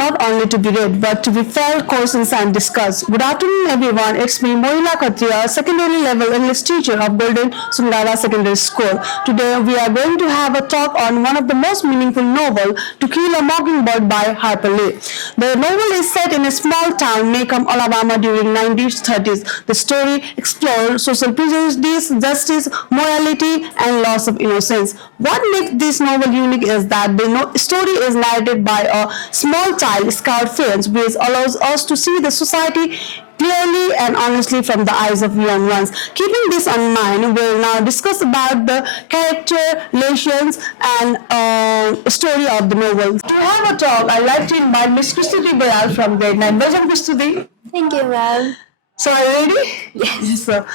not only to be read but to be felt, questioned, and discussed. Good afternoon, everyone. It's me, Monila, Khatri, a secondary level English teacher of Golden Sungava Secondary School. Today, we are going to have a talk on one of the most meaningful novels, To Kill a Mockingbird by Harper Lee. The novel is set in a small town, Macomb, Alabama, during 1930s. The story explores social prejudice, justice, morality, and loss of innocence. What makes this novel unique is that the story is narrated by a small child, Scout Fields, which allows us to see the society clearly and honestly from the eyes of young ones. Keeping this in mind, we'll now discuss about the character, relations, and story of the novel. To have a talk, I'd like to invite Miss Kristuti Baral from grade 9. Welcome, Kristuti. Thank you, ma'am. So, are you ready? Yes. So,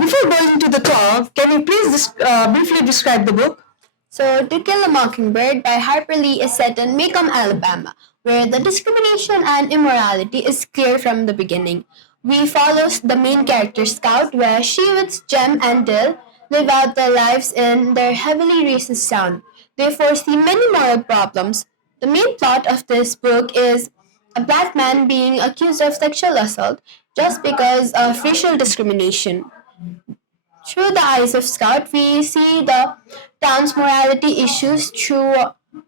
before going to the talk, can you please briefly describe the book? So, To Kill a Mockingbird by Harper Lee is set in Macomb, Alabama, where the discrimination and immorality is clear from the beginning. We follow the main character Scout, where she with Jem and Dill live out their lives in their heavily racist town. They foresee many moral problems. The main plot of this book is a black man being accused of sexual assault just because of racial discrimination. Through the eyes of Scout, we see the town's morality issues through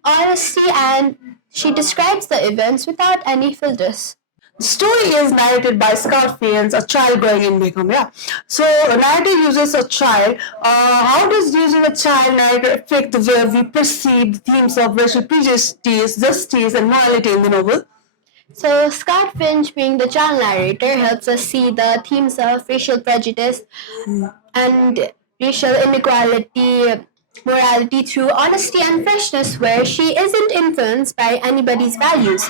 honesty, and she describes the events without any filters. The story is narrated by Scout Fields, a child growing in Macomb. Yeah. So, a narrator uses a child. How does using a child narrator affect the way we perceive the themes of racial prejudice, justice, and morality in the novel? So, Scott Finch, being the child narrator, helps us see the themes of racial prejudice and racial inequality, morality through honesty and freshness, where she isn't influenced by anybody's values.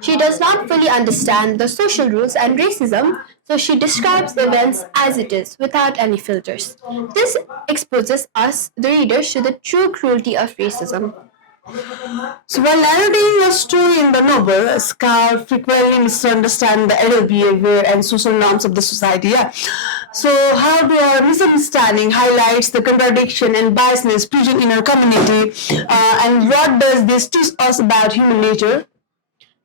She does not fully understand the social rules and racism, so she describes events as it is without any filters. This exposes us, the readers, to the true cruelty of racism. So while narrating a story in the novel, Scout frequently misunderstands the adult behavior and social norms of the society. Yeah. So how do our misunderstanding highlights the contradiction and biasness present in our community, and what does this teach us about human nature?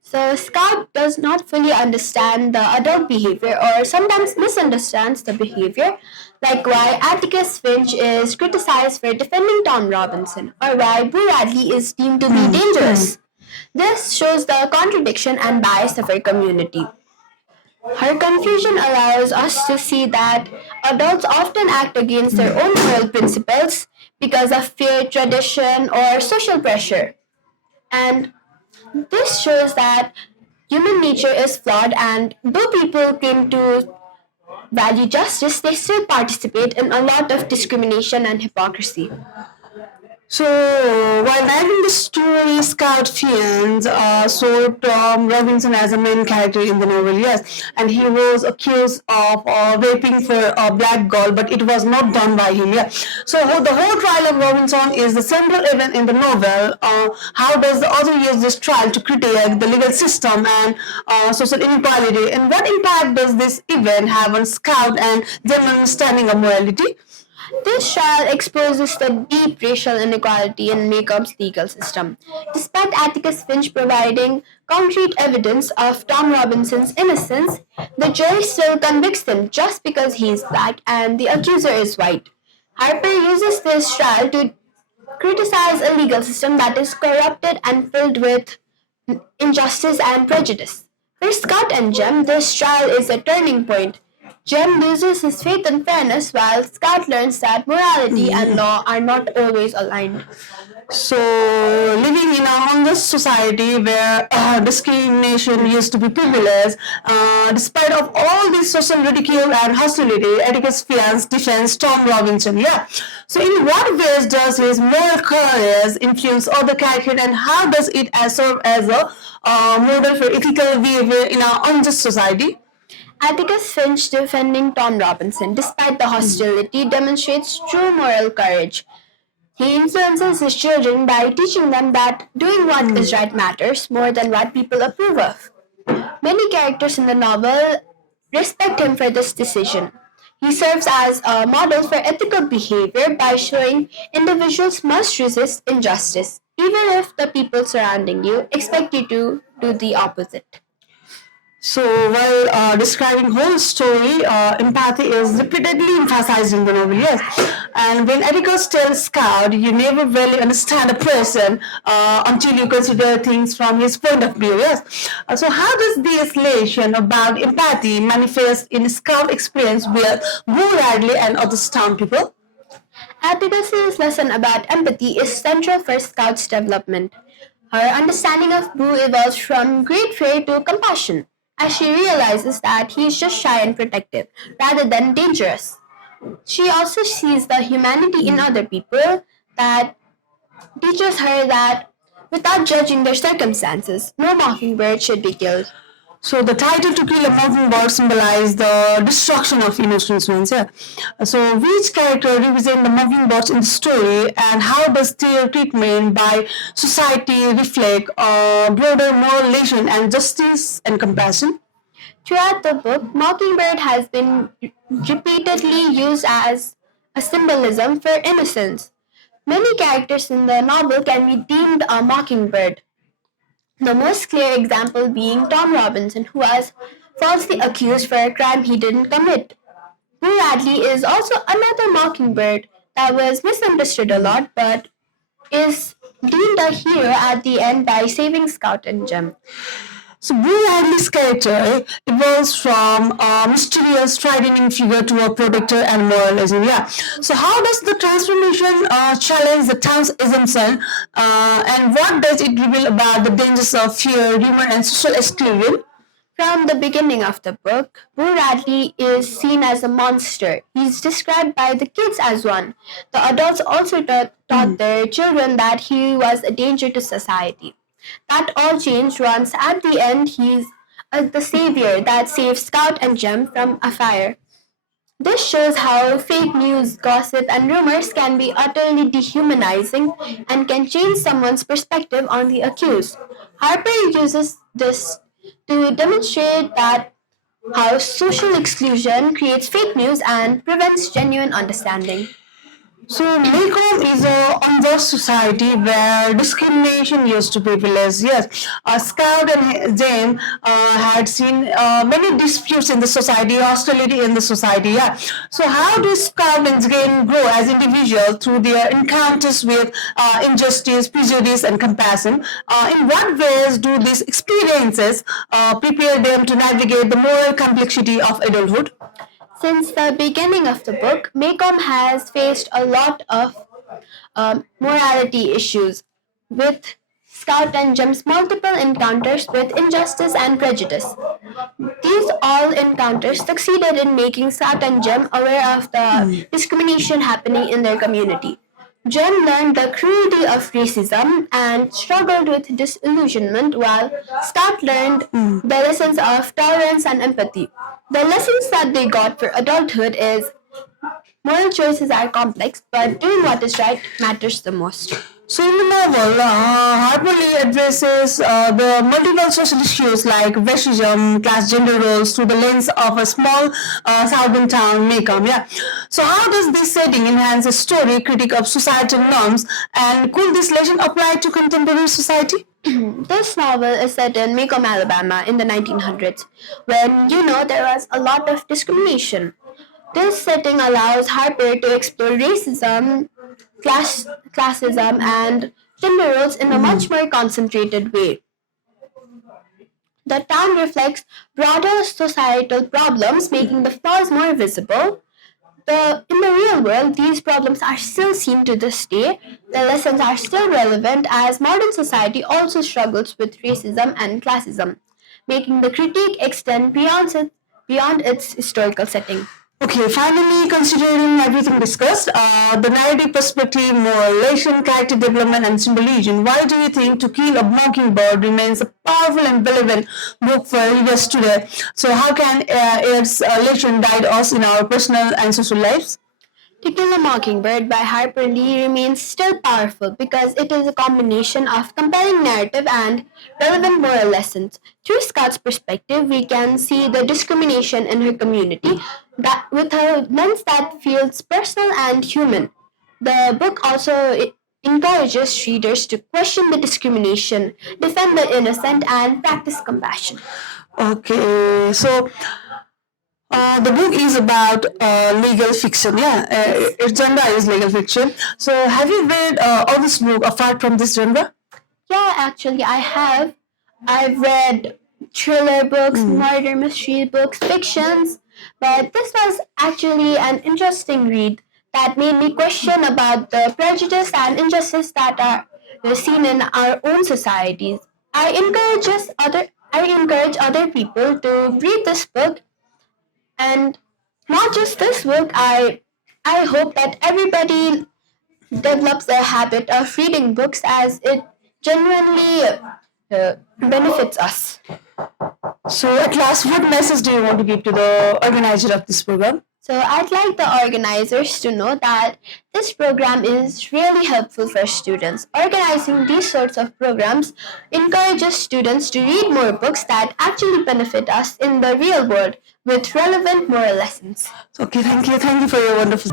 So, Scout does not fully understand the adult behavior or sometimes misunderstands the behavior, like why Atticus Finch is criticized for defending Tom Robinson or why Boo Radley is deemed to be dangerous. This shows the contradiction and bias of our community. Her confusion allows us to see that adults often act against their own moral principles because of fear, tradition, or social pressure. And this shows that human nature is flawed, and though people claim to value justice, they still participate in a lot of discrimination and hypocrisy. So, while narrating the story, Scout Fields saw Tom Robinson as a main character in the novel, yes, and he was accused of raping for a black girl, but it was not done by him, yeah. So, the whole trial of Robinson is the central event in the novel. How does the author use this trial to critique the legal system and social inequality, and what impact does this event have on Scout and general understanding of morality? This trial exposes the deep racial inequality in Macomb's legal system. Despite Atticus Finch providing concrete evidence of Tom Robinson's innocence, the jury still convicts him just because he is black and the accuser is white. Harper uses this trial to criticize a legal system that is corrupted and filled with injustice and prejudice. For Scott and Jem, this trial is a turning point. Jem loses his faith in fairness while Scott learns that morality and law are not always aligned. So, living in a homeless society where discrimination used to be privileged, despite of all this social ridicule and hostility, Atticus Fields defends Tom Robinson. Yeah. So, in what ways does his moral courage influence other characters, and how does it serve as a model for ethical behavior in our unjust society? Atticus Finch defending Tom Robinson, despite the hostility, demonstrates true moral courage. He influences his children by teaching them that doing what is right matters more than what people approve of. Many characters in the novel respect him for this decision. He serves as a model for ethical behavior by showing individuals must resist injustice, even if the people surrounding you expect you to do the opposite. So, while describing whole story, empathy is repeatedly emphasized in the novel. Yes, and when Atticus tells Scout, you never really understand a person until you consider things from his point of view. Yes. So, how does the escalation about empathy manifest in Scout experience with Boo Radley and other town people? Atticus's lesson about empathy is central for Scout's development. Her understanding of Boo evolves from great fear to compassion, as she realizes that he is just shy and protective, rather than dangerous. She also sees the humanity in other people that teaches her that without judging their circumstances, no mockingbird should be killed. So the title "To Kill a Mockingbird" symbolize the destruction of innocent ones. Yeah. So which character represent the mockingbirds in the story, and how does their treatment by society reflect broader moral relation and justice and compassion? Throughout the book, mockingbird has been repeatedly used as a symbolism for innocence. Many characters in the novel can be deemed a mockingbird. The most clear example being Tom Robinson, who was falsely accused for a crime he didn't commit. Boo Radley is also another mockingbird that was misunderstood a lot but is deemed a hero at the end by saving Scout and Jem. So Blue Radley's character evolves from a mysterious, frightening figure to a protector and moralism. Yeah. So how does the transformation challenge the town's assumption, and what does it reveal about the dangers of fear, humor, and social exclusion? From the beginning of the book, Boo Radley is seen as a monster. He's described by the kids as one. The adults also taught their children that he was a danger to society. That all changed once at the end he's the savior that saves Scout and Jem from a fire. This shows how fake news, gossip, and rumors can be utterly dehumanizing and can change someone's perspective on the accused. Harper uses this to demonstrate that how social exclusion creates fake news and prevents genuine understanding. So, Maycomb is a unjust society where discrimination used to be village. Yes, Scout and Jane had seen many disputes in the society, hostility in the society. Yeah. So, how do Scout and Jane grow as individuals through their encounters with injustice, prejudice, and compassion? In what ways do these experiences prepare them to navigate the moral complexity of adulthood? Since the beginning of the book, Maycomb has faced a lot of morality issues with Scout and Jem's multiple encounters with injustice and prejudice. These all encounters succeeded in making Scout and Jem aware of the discrimination happening in their community. Jem learned the cruelty of racism and struggled with disillusionment, while Scott learned the lessons of tolerance and empathy. The lessons that they got for adulthood is moral choices are complex, but doing what is right matters the most. So in the novel, Harper Lee addresses the multiple social issues like racism, class, gender roles through the lens of a small southern town, Macomb. Yeah. So how does this setting enhance a story critique of societal norms, and could this legend apply to contemporary society? This novel is set in Macomb, Alabama in the 1900s, when there was a lot of discrimination. This setting allows Harper to explore racism, classism, and gender roles in a much more concentrated way. The town reflects broader societal problems, making the flaws more visible. In the real world, these problems are still seen to this day. The lessons are still relevant as modern society also struggles with racism and classism, making the critique extend beyond its historical setting. Okay, finally, considering everything discussed, the narrative perspective, moral relation, character development, and symbolism, why do you think To Kill a Mockingbird remains a powerful and relevant book for readers today? So, how can its lesson guide us in our personal and social lives? To Kill a Mockingbird by Harper Lee remains still powerful because it is a combination of compelling narrative and relevant moral lessons. Through Scott's perspective, we can see the discrimination in her community with a lens that feels personal and human. The book also encourages readers to question the discrimination, defend the innocent, and practice compassion. Okay, so the book is about legal fiction. Yeah, its genre is legal fiction. So, have you read all this book apart from this genre? Yeah, actually, I have. I've read thriller books, murder mystery books, fictions, but this was actually an interesting read that made me question about the prejudice and injustice that are seen in our own societies. I encourage other people to read this book, and not just this book. I hope that everybody develops a habit of reading books as it genuinely benefits us. So, at last, what message do you want to give to the organizer of this program? So I'd like the organizers to know that this program is really helpful for students. Organizing these sorts of programs encourages students to read more books that actually benefit us in the real world with relevant moral lessons. Okay, thank you. Thank you for your wonderful.